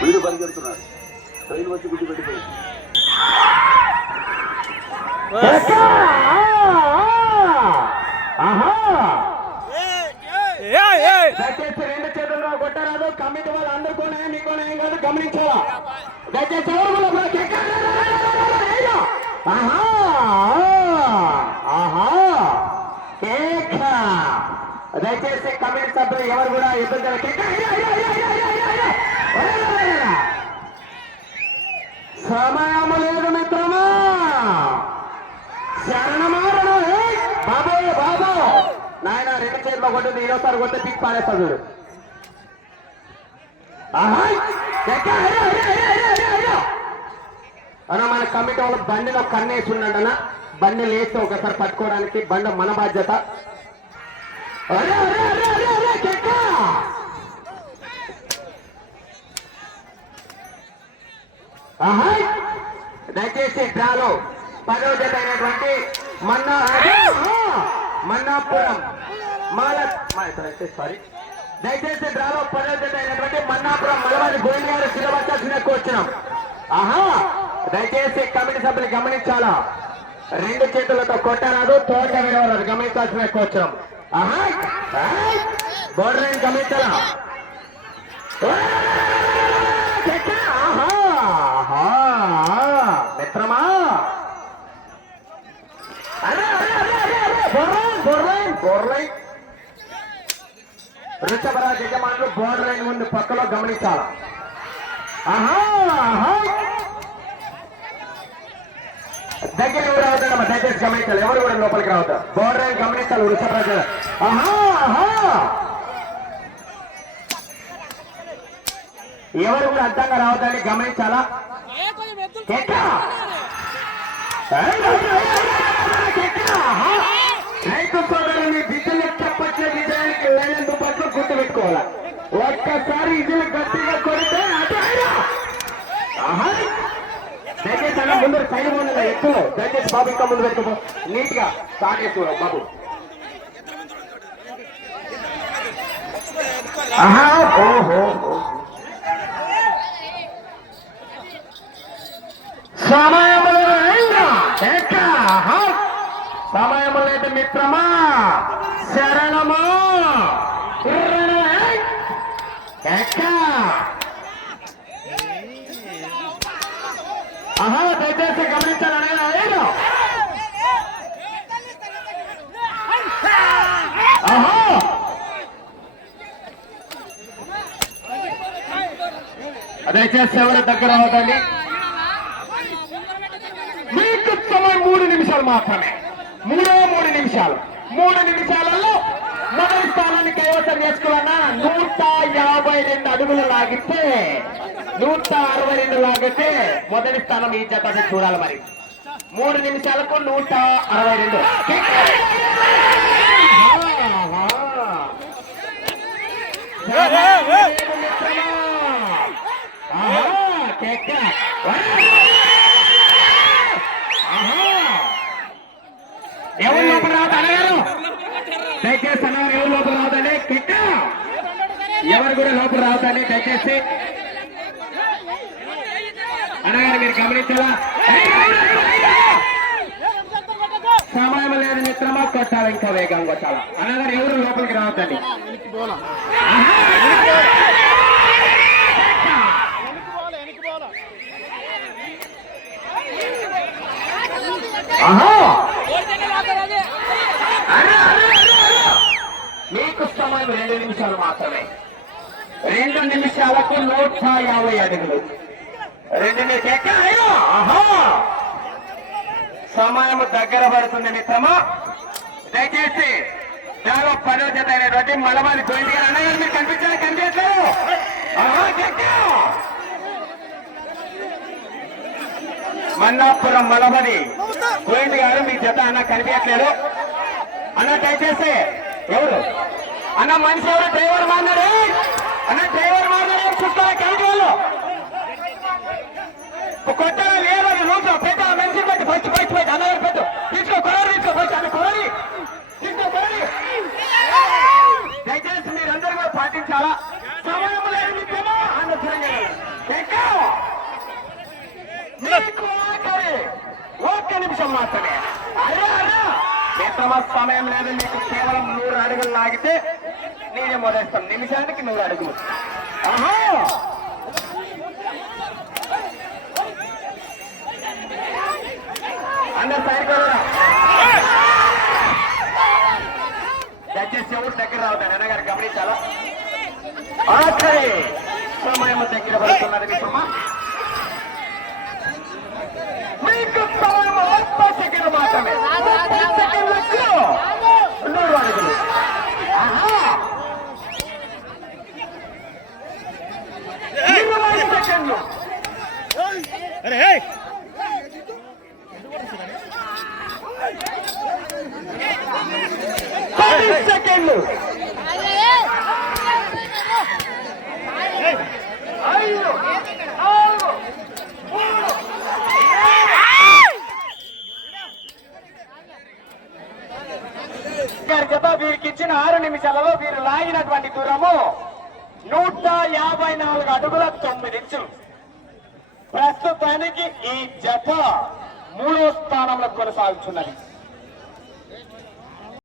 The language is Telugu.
వీడు పరిగెడుతున్నాడు. ట్రైన్ వచ్చి గుడ్డి పెట్టిపోయి దయచేసి రెండు చేతుల్లో కొట్టరాదు. కమిటీ వాళ్ళు అందరికోనే మీకోనే ఏం కాదు, గమనించాలా. దయచేసి ఎవరు దయచేసి కమిటీ సభ్యులు ఎవరు కూడా ఇబ్బంది సమయం లేదు మిత్రమా. శరణమారణ బాబు బాబు నాయన రెండు చేతిలో కొట్టింది. ఈరోసారి కొట్టే పిక్ పాడేస్తాడు. అన్న మన కమిటీ వాళ్ళు బండిలో కన్నేసి ఉండండి. బండి లేస్తే ఒకసారి పట్టుకోవడానికి బండి మన బాధ్యత. దయచేసి డ్రాలో 10వ జత అయినటువంటి మన్నాపురం సారీ దయచేసి డ్రాలో 10వ జత అయినటువంటి మన్నాపురం మలవారి గోవింద్ గారు శిలవచ్చాల్సిన వచ్చినాం. దయచేసి కమిటీ సభ్యులు గమనించాలా. రెండు చేతులతో కొట్టరాదు, తోట విడవరాదు, గమనించాల్సిన వచ్చినాం. బోర్డర్ గమనించాలా. మిత్రమా వృషభరాజు యజమానులు బోర్డర్ లైన్ ముందు పక్కలో గమనించాల. దగ్గర ఎవరు రావద్దమ్మా, దయచేసి గమనించాలి. ఎవరు కూడా లోపలికి రావద్దు. బోర్డర్ లైన్ గమనించాలి. వృషభరాజు ఎవరు కూడా అడ్డంగా రావద్దని గమనించాలా. రైతు సోదరుని విధులు చెప్పచ్చే విజయానికి లేనందు పట్ల గుర్తు పెట్టుకోవాలా. ఒక్కసారి ఇదిలు గట్టిగా కొడితే దయచేసి అన్న ముందు సైడ్ ముందు ఎక్కువ దయచేసి బాబు ఇంకా ముందు పెట్టుకో. నీట్ గా స్టార్ట్ చేసుకోవాలి బాబు. సమయము లేదు మిత్రమా. శరణము దయచేసి గమనించాలి. దయచేసి ఎవరి దగ్గర అవుతండి. మీకు సమయం 3 నిమిషాలు మాత్రమే. 3 నిమిషాలు. 3 నిమిషాలలో మొదటి స్థానాన్ని కైవసం చేసుకున్నా 152 అడుగులు లాగితే 162 లాగితే మొదటి స్థానం ఈ జతని చూడాలి. మరి 3 నిమిషాలకు 162. ఎవరు లోపల రావద్దు అన్నగారు. దయచేసి అన్నగారు ఎవరు లోపల రావద్దండి. కిట్ట ఎవరు కూడా లోపల రావద్దండి దయచేసి. అన్నగారు మీరు గమనించాలా. సమయం లేదు మిత్రమా, కొట్టాలి ఇంకా వేగం కొట్టాలా. అన్నగారు ఎవరు లోపలికి రావద్దండి. మీకు సమయం 2 నిమిషాలు మాత్రమే. 2 నిమిషాలకు 150 అడుగులు. 2 సమయం దగ్గర పడుతుంది మిత్రమా. దయచేసి దాదాపు 10వ జత అయినటువంటి మలబారి గోవింద్ గారు అన్నగారు మీరు కనిపించాలి. కనిపించలేదు. మన్నాపురం మలబడి గోవింద్ గారు మీ జత అన్న కనిపించట్లేదు అన్న. దయచేసి ఎవరు అన్న మనిషి ఎవరు డ్రైవర్ మారినాడు అన్న. డ్రైవర్ మారినాడు చూస్తారా కమిటీ వాళ్ళు కొట్టాలి. లేదు రూట్లో పెట్ట మనిషి పెట్టి ఫస్ట్ అన్నగారు పెట్టు. తీసుకో కొరడి తీసుకో ఫస్ట్ అన్న కొరడి తీసుకో కొరడి గమనించాలా సమయం లేదు నిత్యమా అన్న మీకు ఆఖరి 1 నిమిషం మాత్రమే. అరే అరే మిత్రమా సమయం లేదు, మీకు కేవలం 100 అడుగులు లాగితే నేనే మొదలుస్తాను. నిమిషానికి 100 అడుగులు. ఆహా అందరు సైనికులు దయచేసి ఎవరు దగ్గర రావద్దండి అన్నగారు గమనించాలా. ఆఖరి సమయం దగ్గర పడుతున్నది మిత్రమా. మీకు సమయం 30 సెకండ్లు మాత్రమే. 30 సెకండ్లకు 100 అడుగులు. ఆహా 20 సెకండ్లు. 10 సెకండ్లు. 5 4 3 జత వీరికి ఇచ్చిన 6 నిమిషాలలో వీరు లాగినటువంటి దూరము 154 అడుగుల 9 ఇంచులు. ప్రస్తుతానికి ఈ జత 3వ స్థానంలో కొనసాగుతున్నది.